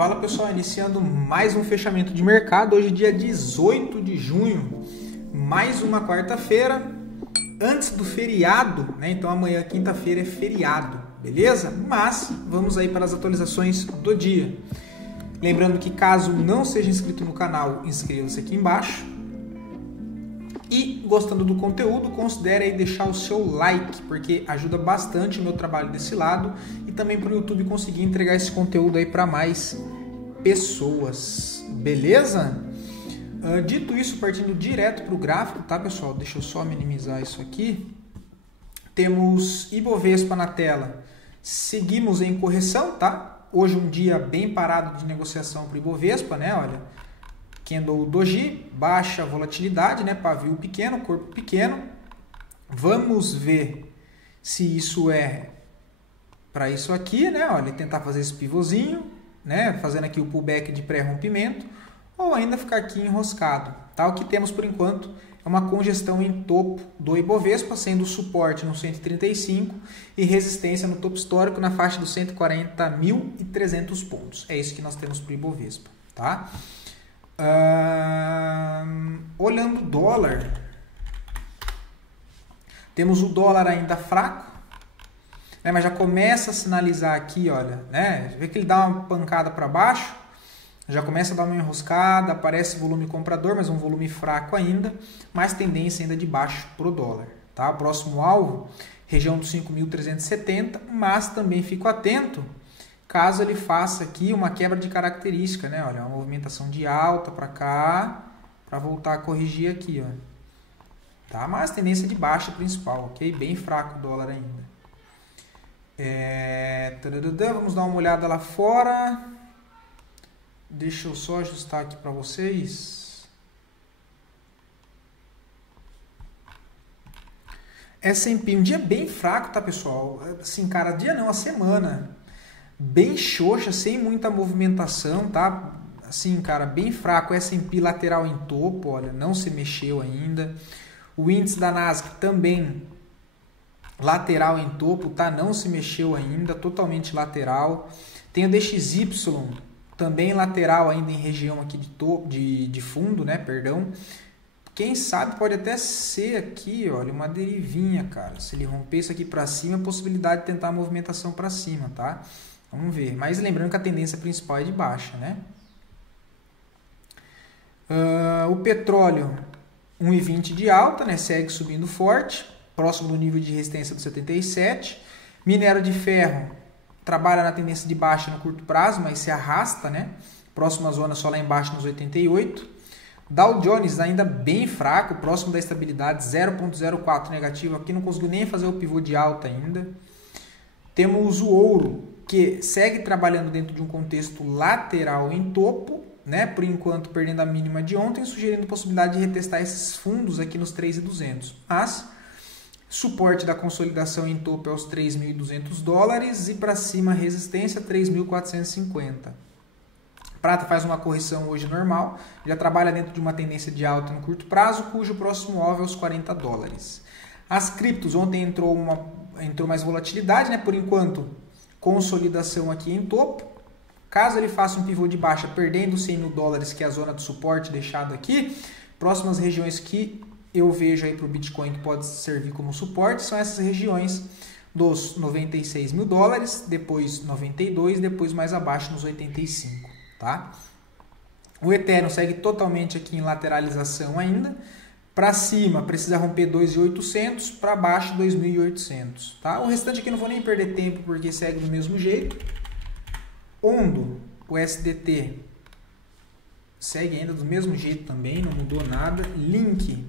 Fala pessoal, iniciando mais um fechamento de mercado, hoje dia 18 de junho, mais uma quarta-feira, antes do feriado, né? Então amanhã, quinta-feira, é feriado, beleza? Mas vamos aí para as atualizações do dia. Lembrando que caso não seja inscrito no canal, inscreva-se aqui embaixo. E gostando do conteúdo, considere aí deixar o seu like, porque ajuda bastante o meu trabalho desse lado e também para o YouTube conseguir entregar esse conteúdo aí para mais pessoas, beleza? Dito isso, partindo direto para o gráfico, tá pessoal? Deixa eu só minimizar isso aqui. Temos Ibovespa na tela, seguimos em correção, tá? Hoje um dia bem parado de negociação para o Ibovespa, né? Olha, Candle Doji, baixa volatilidade, né? Pavio pequeno, corpo pequeno. Vamos ver se isso é para isso aqui, né? Olha, tentar fazer esse pivôzinho, né? Fazendo aqui o pullback de pré-rompimento, ou ainda ficar aqui enroscado, tá? O que temos por enquanto é uma congestão em topo do Ibovespa, sendo suporte no 135 e resistência no topo histórico na faixa dos 140.300 pontos. É isso que nós temos para o Ibovespa, tá? Olhando o dólar, temos o dólar ainda fraco, né, mas já começa a sinalizar aqui, olha, né, vê que ele dá uma pancada para baixo, já começa a dar uma enroscada, aparece volume comprador, mas um volume fraco ainda, mais tendência ainda de baixo para o dólar, tá? O próximo alvo, região dos 5.370, mas também fico atento caso ele faça aqui uma quebra de característica, né? Olha, uma movimentação de alta para cá, para voltar a corrigir aqui, ó. Tá? Mas tendência de baixa principal, ok? Bem fraco o dólar ainda. Vamos dar uma olhada lá fora. Deixa eu só ajustar aqui para vocês. S&P, um dia bem fraco, tá, pessoal? Assim, cara, dia não, a semana bem xoxa, sem muita movimentação, tá? Assim, cara, bem fraco. S&P lateral em topo, olha, não se mexeu ainda. O índice da Nasdaq também lateral em topo, tá? Não se mexeu ainda, totalmente lateral. Tem o DXY também lateral ainda em região aqui de topo, de fundo, né? Perdão. Quem sabe pode até ser aqui, olha, uma derivinha, cara. Se ele romper isso aqui para cima, a possibilidade de tentar a movimentação para cima, tá? Vamos ver. Mas lembrando que a tendência principal é de baixa, né? O petróleo, 1,20 de alta, né? Segue subindo forte, próximo do nível de resistência do 77. Minério de ferro trabalha na tendência de baixa no curto prazo, mas se arrasta, né? Próxima zona só lá embaixo nos 88. Dow Jones ainda bem fraco, próximo da estabilidade, 0,04 negativo. Aqui não conseguiu nem fazer o pivô de alta ainda. Temos o ouro, que segue trabalhando dentro de um contexto lateral em topo, né? Por enquanto perdendo a mínima de ontem, sugerindo a possibilidade de retestar esses fundos aqui nos 3.200. Mas suporte da consolidação em topo é os 3.200 dólares e para cima resistência 3.450. Prata faz uma correção hoje normal, já trabalha dentro de uma tendência de alta no curto prazo, cujo próximo alvo é os 40 dólares. As criptos, ontem entrou mais volatilidade, né? Por enquanto, consolidação aqui em topo. Caso ele faça um pivô de baixa, perdendo 100 mil dólares, que é a zona de suporte deixado aqui, próximas regiões que eu vejo aí para o Bitcoin que pode servir como suporte são essas regiões dos 96 mil dólares, depois 92, depois mais abaixo nos 85, tá? O Ethereum segue totalmente aqui em lateralização ainda. Para cima precisa romper 2.800, para baixo 2.800, tá? O restante aqui não vou nem perder tempo porque segue do mesmo jeito. Ondo, o SDT, segue ainda do mesmo jeito também, não mudou nada. Link,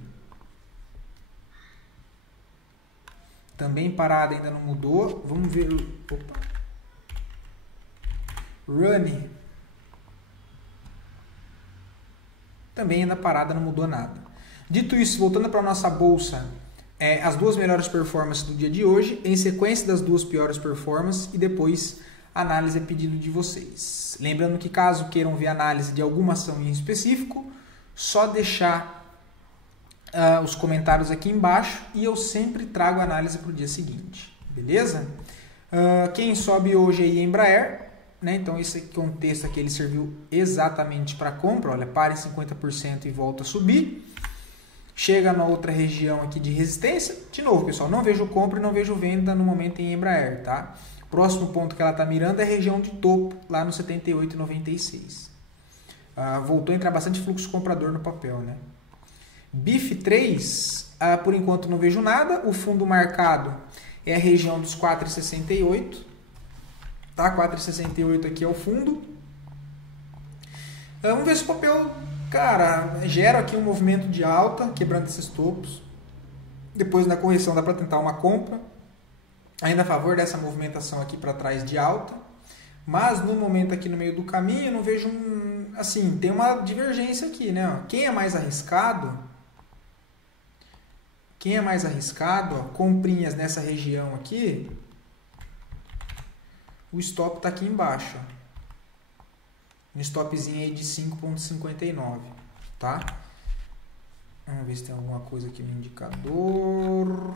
também parada, ainda não mudou. Vamos ver. Opa. Run, também ainda parada, não mudou nada. Dito isso, voltando para a nossa bolsa, as duas melhores performances do dia de hoje, em sequência das duas piores performances e depois análise a pedido de vocês. Lembrando que caso queiram ver análise de alguma ação em específico, só deixar os comentários aqui embaixo e eu sempre trago a análise para o dia seguinte, beleza? Quem sobe hoje aí é Embraer, né? Então esse contexto aqui ele serviu exatamente para compra, olha, para em 50% e volta a subir. Chega na outra região aqui de resistência, de novo, pessoal, não vejo compra e não vejo venda no momento em Embraer, tá? Próximo ponto que ela está mirando é a região de topo, lá no 78,96. Voltou a entrar bastante fluxo comprador no papel, né? BIF 3, por enquanto não vejo nada. O fundo marcado é a região dos 4,68. Tá? 4,68 aqui é o fundo. Vamos ver se o papel, cara, gera aqui um movimento de alta, quebrando esses topos. Depois na correção dá para tentar uma compra. Ainda a favor dessa movimentação aqui para trás de alta. Mas no momento aqui no meio do caminho eu não vejo assim, tem uma divergência aqui, né? Quem é mais arriscado? Quem é mais arriscado? Ó, comprinhas nessa região aqui. O stop está aqui embaixo. Ó. Um stopzinho aí de 5,59, tá? Vamos ver se tem alguma coisa aqui no indicador.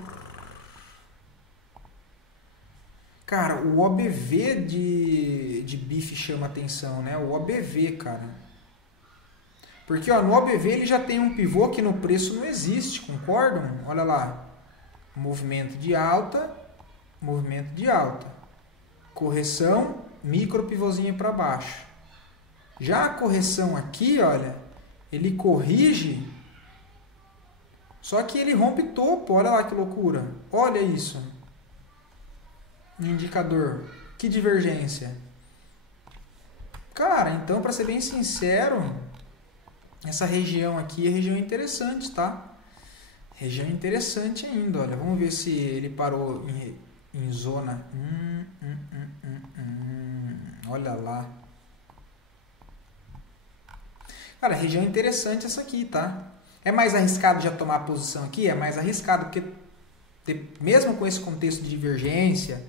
Cara, o OBV de BIF chama atenção, né? O OBV, cara. Porque ó, no OBV ele já tem um pivô que no preço não existe, concordam? Olha lá. Movimento de alta, movimento de alta. Correção, micro pivôzinho para baixo. Já a correção aqui, olha, ele corrige, só que ele rompe topo. Olha lá que loucura. Olha isso. Indicador. Que divergência. Cara, então, para ser bem sincero, essa região aqui é região interessante, tá? Região interessante ainda, olha. Vamos ver se ele parou em zona. Olha lá. Cara, região interessante essa aqui, tá? É mais arriscado já tomar a posição aqui? É mais arriscado, porque mesmo com esse contexto de divergência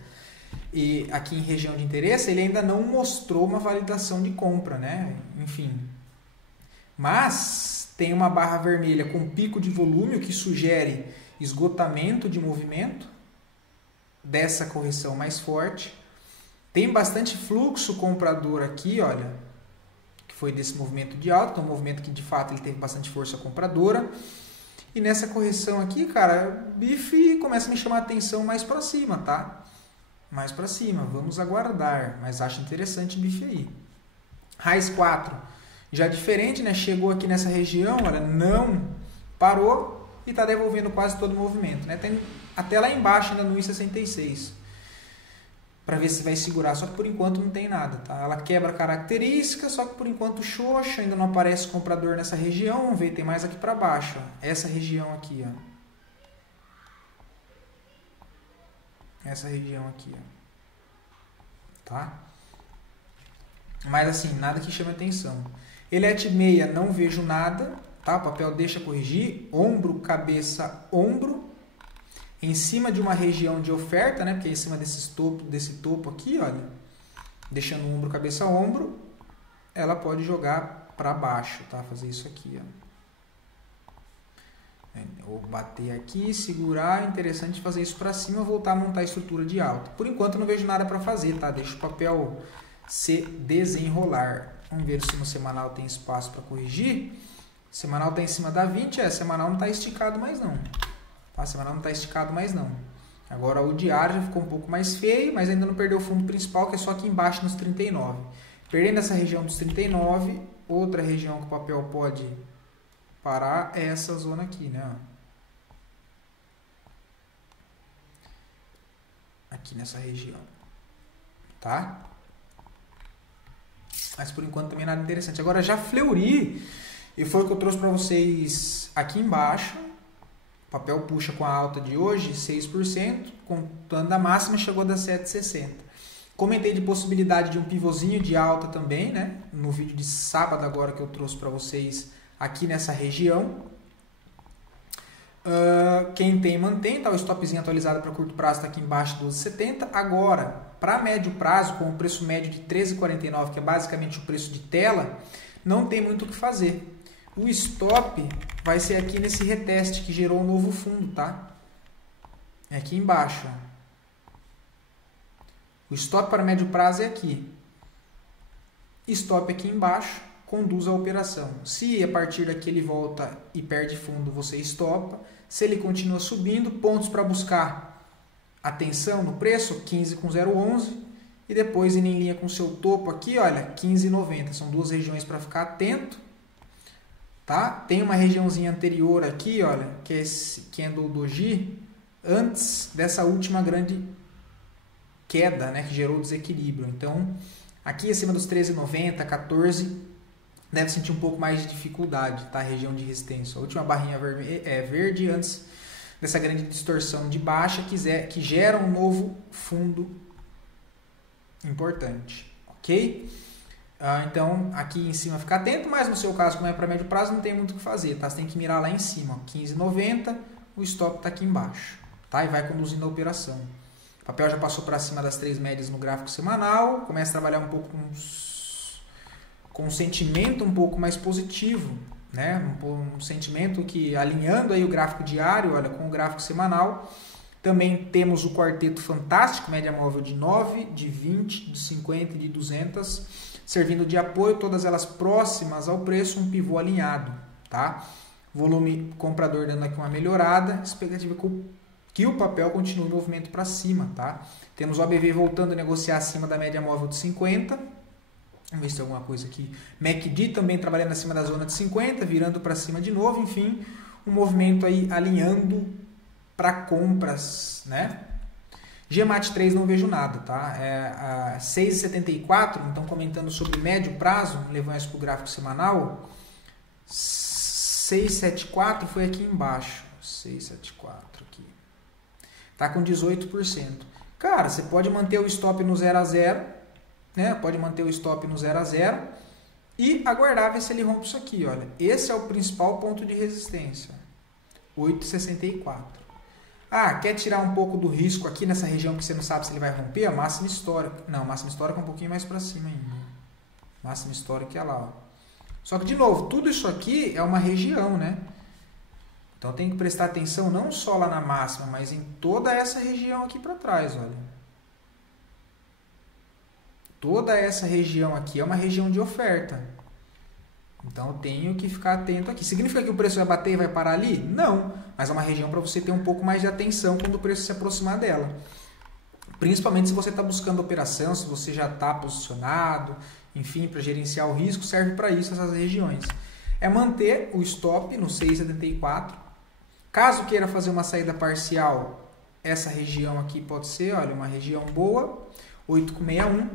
e aqui em região de interesse, ele ainda não mostrou uma validação de compra, né? Enfim. Mas tem uma barra vermelha com pico de volume, o que sugere esgotamento de movimento dessa correção mais forte. Tem bastante fluxo comprador aqui, olha, que foi desse movimento de alta, então um movimento que de fato ele teve bastante força compradora. E nessa correção aqui, cara, o BIF começa a me chamar a atenção mais para cima, tá? Mais para cima, vamos aguardar, mas acho interessante o BIF aí. RAIS 4, já diferente, né? Chegou aqui nessa região, olha, não parou e está devolvendo quase todo o movimento, né? Tem até lá embaixo ainda no 1,66 para ver se vai segurar, só que por enquanto não tem nada, tá? Ela quebra característica, só que por enquanto xoxa, ainda não aparece comprador nessa região. Vamos ver, tem mais aqui para baixo, ó. Essa região aqui, ó. Essa região aqui, ó. Tá? Mas assim, nada que chame atenção. Elete meia, não vejo nada, tá? O papel deixa corrigir, ombro, cabeça, ombro. Em cima de uma região de oferta, né? Porque é em cima desse topo aqui, olha, deixando o ombro, cabeça, ombro, ela pode jogar para baixo, tá? Fazer isso aqui, ó. Ou bater aqui, segurar, interessante fazer isso para cima, voltar a montar a estrutura de alta. Por enquanto não vejo nada para fazer, tá? Deixa o papel se desenrolar. Vamos ver se no semanal tem espaço para corrigir. O semanal está em cima da 20, semanal não está esticado mais não. A semanal não está esticado mais não. Agora o diário já ficou um pouco mais feio, mas ainda não perdeu o fundo principal, que é só aqui embaixo nos 39. Perdendo essa região dos 39, outra região que o papel pode parar é essa zona aqui, né? Aqui nessa região. Tá? Mas por enquanto também nada interessante. Agora já Fleury, e foi o que eu trouxe para vocês aqui embaixo. O papel puxa com a alta de hoje 6%, contando a máxima chegou a dar 7,60. Comentei de possibilidade de um pivôzinho de alta também, né? No vídeo de sábado agora que eu trouxe para vocês aqui nessa região. Quem tem, mantém, tá? O stopzinho atualizado para curto prazo está aqui embaixo, 12,70. Agora, para médio prazo, com o preço médio de 13,49, que é basicamente o preço de tela, não tem muito o que fazer. O stop vai ser aqui nesse reteste que gerou um novo fundo, tá? É aqui embaixo. O stop para médio prazo é aqui. stop aqui embaixo, conduz a operação. Se a partir daqui ele volta e perde fundo, você stopa. Se ele continua subindo, pontos para buscar atenção no preço, 15,011. E depois indo em linha com o seu topo aqui, olha, 15,90. São duas regiões para ficar atento. Tá? Tem uma regiãozinha anterior aqui, olha, que é do Doji, antes dessa última grande queda, né, que gerou desequilíbrio. Então, aqui acima dos 13,90, 14, deve sentir um pouco mais de dificuldade, tá? A região de resistência. A última barrinha verde antes dessa grande distorção de baixa que gera um novo fundo importante, ok? Então, aqui em cima fica atento, mas no seu caso, como é para médio prazo, não tem muito o que fazer, tá? Você tem que mirar lá em cima, 15,90, o stop está aqui embaixo, tá? E vai conduzindo a operação. O papel já passou para cima das 3 médias no gráfico semanal, começa a trabalhar um pouco com um sentimento um pouco mais positivo, né? Um sentimento que, alinhando aí o gráfico diário, olha, com o gráfico semanal. Também temos o quarteto fantástico, média móvel de 9, de 20, de 50 e de 200, servindo de apoio, todas elas próximas ao preço, um pivô alinhado, tá? Volume comprador dando aqui uma melhorada, expectativa que o papel continue o movimento para cima, tá? Temos o ABV voltando a negociar acima da média móvel de 50. Vamos ver se tem alguma coisa aqui. MACD também trabalhando acima da zona de 50, virando para cima de novo, enfim, um movimento aí alinhando para compras, né? GMAT3 não vejo nada, tá? É 6,74, então comentando sobre médio prazo, levando isso para o gráfico semanal, 6,74 foi aqui embaixo, 6,74 aqui, tá com 18%. Cara, você pode manter o stop no 0 a 0, né? Pode manter o stop no 0 a 0 e aguardar ver se ele rompe isso aqui, olha. Esse é o principal ponto de resistência, 8,64. Ah, quer tirar um pouco do risco aqui nessa região que você não sabe se ele vai romper? A máxima histórica. Não, máxima histórica é um pouquinho mais para cima ainda. Máxima histórica é lá, ó. Só que, de novo, tudo isso aqui é uma região, né? Então tem que prestar atenção não só lá na máxima, mas em toda essa região aqui para trás, olha. Toda essa região aqui é uma região de oferta. Então eu tenho que ficar atento aqui. Significa que o preço vai bater e vai parar ali? Não, mas é uma região para você ter um pouco mais de atenção quando o preço se aproximar dela. Principalmente se você está buscando operação, se você já está posicionado, enfim, para gerenciar o risco, serve para isso essas regiões. É manter o stop no 6,74. Caso queira fazer uma saída parcial, essa região aqui pode ser, olha, uma região boa, 8,61.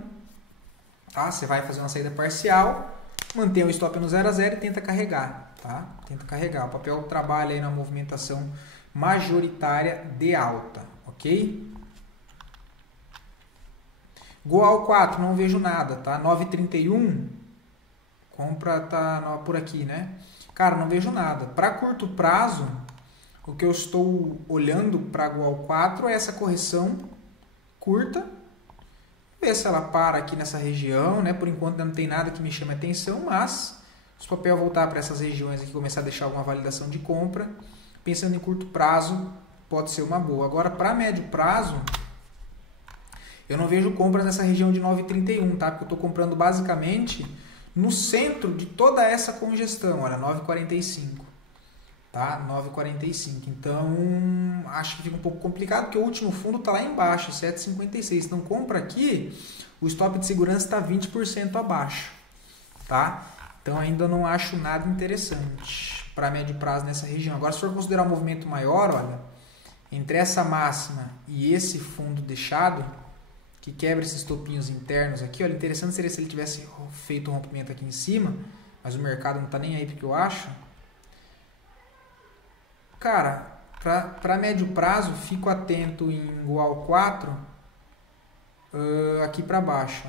Tá? Você vai fazer uma saída parcial, mantém o stop no 0 a 0 e tenta carregar, tá? Tenta carregar. O papel trabalha aí na movimentação majoritária de alta, ok? Goal 4, não vejo nada, tá? 9,31, compra tá por aqui, né? Cara, não vejo nada. Para curto prazo, o que eu estou olhando para Goal 4 é essa correção curta. Ver se ela para aqui nessa região, né? Por enquanto não tem nada que me chame a atenção, mas se o papel voltar para essas regiões aqui, começar a deixar alguma validação de compra, pensando em curto prazo, pode ser uma boa. Agora, para médio prazo, eu não vejo compras nessa região de 9,31, tá? Porque eu estou comprando basicamente no centro de toda essa congestão, olha, 9,45. Tá? 9,45. Então, acho que fica um pouco complicado, porque o último fundo está lá embaixo, 7,56. Então, compra aqui, o stop de segurança está 20% abaixo. Tá? Então, ainda não acho nada interessante para médio prazo nessa região. Agora, se for considerar um movimento maior, olha, entre essa máxima e esse fundo deixado, que quebra esses topinhos internos aqui, olha, interessante seria se ele tivesse feito um rompimento aqui em cima, mas o mercado não está nem aí porque eu acho. Cara, para médio prazo, fico atento em Goal 4 aqui para baixo.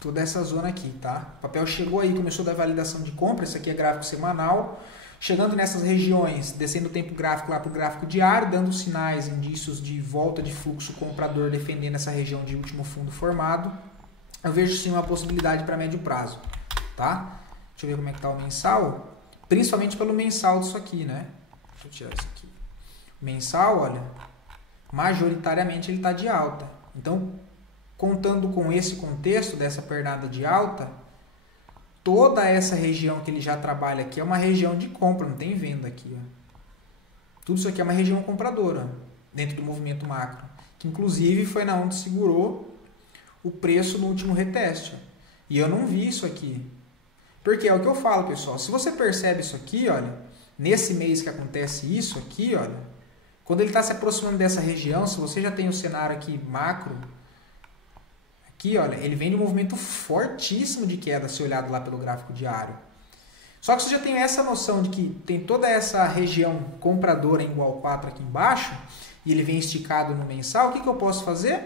Toda essa zona aqui, tá? O papel chegou aí, começou a dar validação de compra, isso aqui é gráfico semanal. Chegando nessas regiões, descendo o tempo gráfico lá para o gráfico diário, dando sinais, indícios de volta de fluxo comprador defendendo essa região de último fundo formado. Eu vejo sim uma possibilidade para médio prazo, tá? Deixa eu ver como é que tá o mensal, principalmente pelo mensal disso aqui, né? Deixa eu tirar isso aqui. Mensal, olha, majoritariamente ele está de alta. Então, contando com esse contexto dessa pernada de alta, toda essa região que ele já trabalha aqui é uma região de compra, não tem venda aqui. Ó. Tudo isso aqui é uma região compradora, dentro do movimento macro, que inclusive foi na onde segurou o preço no último reteste. Ó. E eu não vi isso aqui. Porque é o que eu falo, pessoal. Se você percebe isso aqui, olha, nesse mês que acontece isso aqui, olha, quando ele está se aproximando dessa região, se você já tem o cenário aqui macro, aqui, olha, ele vem de um movimento fortíssimo de queda, se olhado lá pelo gráfico diário. Só que você já tem essa noção de que tem toda essa região compradora em igual 4 aqui embaixo, e ele vem esticado no mensal, o que eu posso fazer?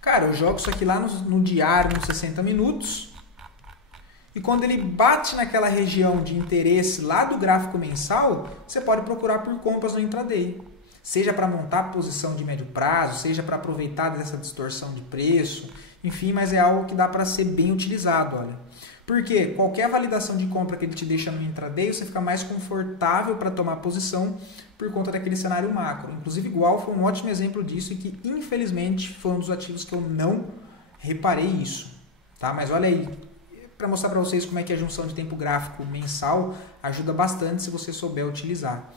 Cara, eu jogo isso aqui lá no diário, nos 60 minutos, e quando ele bate naquela região de interesse lá do gráfico mensal, você pode procurar por compras no intraday. Seja para montar posição de médio prazo, seja para aproveitar dessa distorção de preço, enfim, mas é algo que dá para ser bem utilizado, olha. Porque qualquer validação de compra que ele te deixa no intraday, você fica mais confortável para tomar posição por conta daquele cenário macro. Inclusive, igual foi um ótimo exemplo disso e que, infelizmente, foi um dos ativos que eu não reparei isso. Tá? Mas olha aí, para mostrar para vocês como é que a junção de tempo gráfico mensal ajuda bastante se você souber utilizar.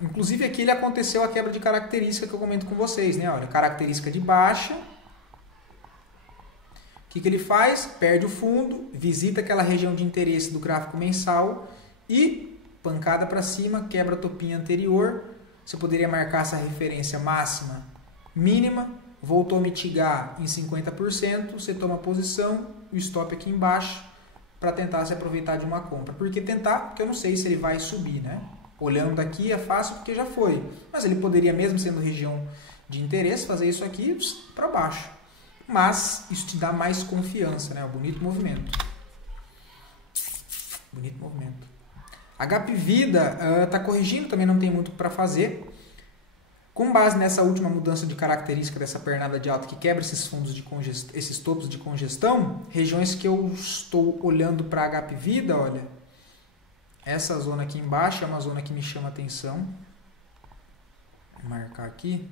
Inclusive aqui ele aconteceu a quebra de característica que eu comento com vocês, né? Olha, característica de baixa. O que ele faz? Perde o fundo, visita aquela região de interesse do gráfico mensal e pancada para cima, quebra a topinha anterior. Você poderia marcar essa referência máxima, mínima, voltou a mitigar em 50%, você toma a posição, o stop aqui embaixo para tentar se aproveitar de uma compra. Por que tentar? Porque eu não sei se ele vai subir, né? Olhando daqui é fácil porque já foi. Mas ele poderia, mesmo sendo região de interesse, fazer isso aqui para baixo. Mas isso te dá mais confiança, né? Um bonito movimento. Bonito movimento. HP Vida está corrigindo, também não tem muito para fazer. Com base nessa última mudança de característica dessa pernada de alta que quebra esses fundos de esses topos de congestão, regiões que eu estou olhando para HP Vida, olha, essa zona aqui embaixo é uma zona que me chama a atenção. Vou marcar aqui.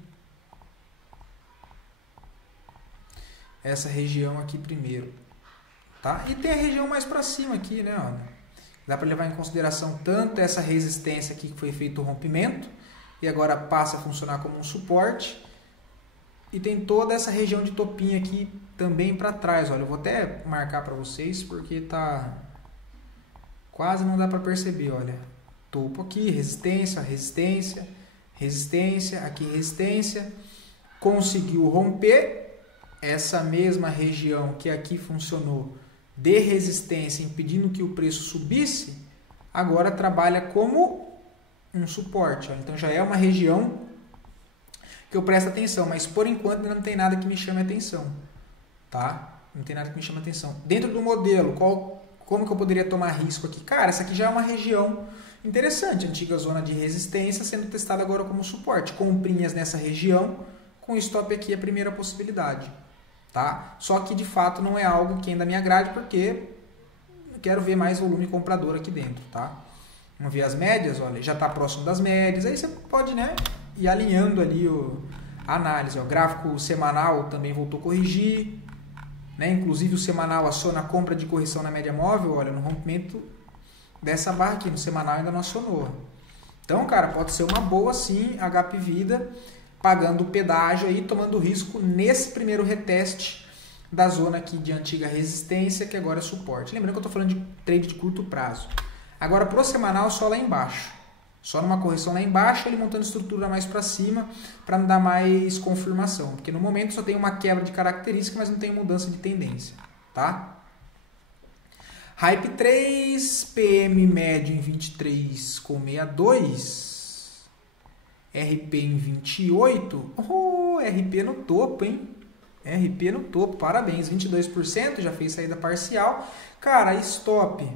Essa região aqui primeiro. Tá? E tem a região mais para cima aqui, né? Olha. Dá para levar em consideração tanto essa resistência aqui que foi feito o rompimento e agora passa a funcionar como um suporte. E tem toda essa região de topinha aqui também para trás. Olha, eu vou até marcar para vocês porque tá... Quase não dá para perceber, olha. Topo aqui, resistência, resistência, resistência, aqui resistência. Conseguiu romper essa mesma região que aqui funcionou de resistência, impedindo que o preço subisse. Agora trabalha como um suporte. Ó. Então já é uma região que eu presto atenção, mas por enquanto ainda não tem nada que me chame a atenção. Tá? Não tem nada que me chame a atenção. Dentro do modelo, como que eu poderia tomar risco aqui? Cara, essa aqui já é uma região interessante, antiga zona de resistência, sendo testada agora como suporte. Comprinhas nessa região, com stop aqui é a primeira possibilidade. Tá? Só que de fato não é algo que ainda me agrade, porque eu quero ver mais volume comprador aqui dentro. Tá? Vamos ver as médias, olha, já está próximo das médias, aí você pode, né, ir alinhando ali a análise. Ó. O gráfico semanal também voltou a corrigir. Né? Inclusive o semanal aciona a compra de correção na média móvel, olha, no rompimento dessa barra aqui, no semanal ainda não acionou. Então, cara, pode ser uma boa sim, HP Vida, pagando o pedágio aí, tomando risco nesse primeiro reteste da zona aqui de antiga resistência, que agora é suporte. Lembrando que eu estou falando de trade de curto prazo. Agora, pro semanal, só lá embaixo. Só numa correção lá embaixo, ele montando estrutura mais para cima, para me dar mais confirmação. Porque no momento só tem uma quebra de característica, mas não tem mudança de tendência. Tá? Hype 3, PM médio em 23,62. RP em 28. Oh, RP no topo, hein? RP no topo, parabéns. 22%, já fez saída parcial. Cara, stop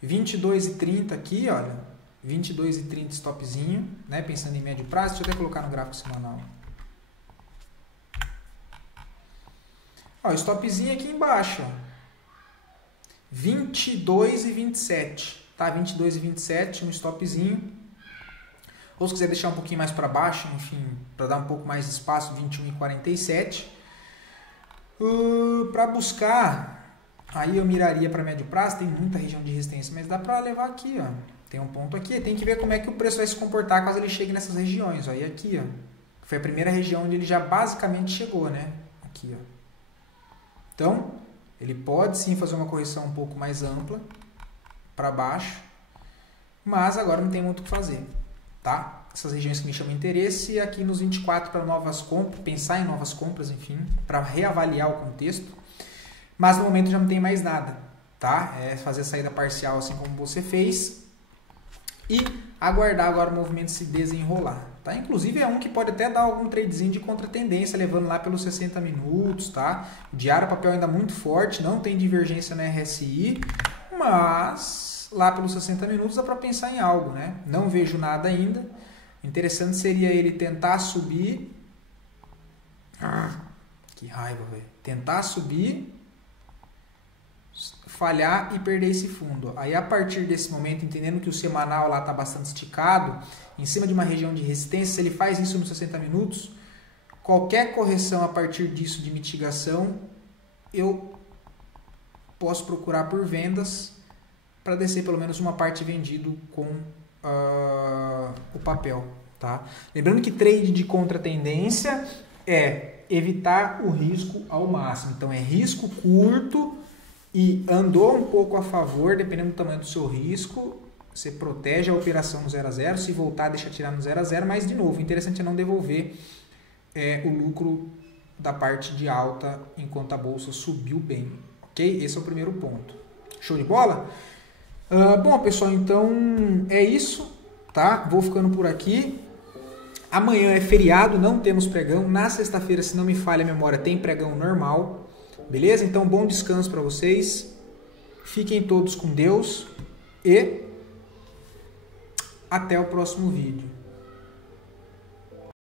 22,30 aqui, olha. 22,30 stopzinho, né? Pensando em médio prazo. Deixa eu até colocar no gráfico semanal. Ó, stopzinho aqui embaixo, ó. 22,27, tá? 22,27, um stopzinho. ou se quiser deixar um pouquinho mais para baixo, enfim, para dar um pouco mais de espaço, 21,47. Para buscar, aí eu miraria para médio prazo, tem muita região de resistência, mas dá para levar aqui, ó. Tem um ponto aqui, tem que ver como é que o preço vai se comportar caso ele chegue nessas regiões, ó. E aqui, ó, foi a primeira região onde ele já basicamente chegou, né? Aqui, ó. Então, ele pode sim fazer uma correção um pouco mais ampla para baixo, mas agora não tem muito o que fazer, tá? Essas regiões que me chamam interesse, e aqui nos 24 para novas compras, pensar em novas compras, enfim, para reavaliar o contexto, mas no momento já não tem mais nada, tá? É fazer a saída parcial assim como você fez e aguardar agora o movimento se desenrolar, tá? Inclusive é um que pode até dar algum tradezinho de contratendência, levando lá pelos 60 minutos, tá? O diário papel ainda muito forte, não tem divergência na RSI, mas lá pelos 60 minutos dá para pensar em algo, né? Não vejo nada ainda. Interessante seria ele tentar subir. Que raiva, velho. Tentar subir, falhar e perder esse fundo. Aí a partir desse momento, entendendo que o semanal lá está bastante esticado, em cima de uma região de resistência, se ele faz isso nos 60 minutos, qualquer correção a partir disso de mitigação, eu posso procurar por vendas para descer pelo menos uma parte vendido com o papel, tá? Lembrando que trade de contratendência é evitar o risco ao máximo. Então é risco curto e andou um pouco a favor, dependendo do tamanho do seu risco, você protege a operação no 0 a 0, se voltar deixa tirar no 0 a 0, mas de novo, o interessante é não devolver o lucro da parte de alta enquanto a bolsa subiu bem, ok? Esse é o primeiro ponto. Show de bola? Bom, pessoal, então é isso, tá? Vou ficando por aqui. Amanhã é feriado, não temos pregão. Na sexta-feira, se não me falha a memória, tem pregão normal. Beleza? Então, bom descanso para vocês. Fiquem todos com Deus e até o próximo vídeo.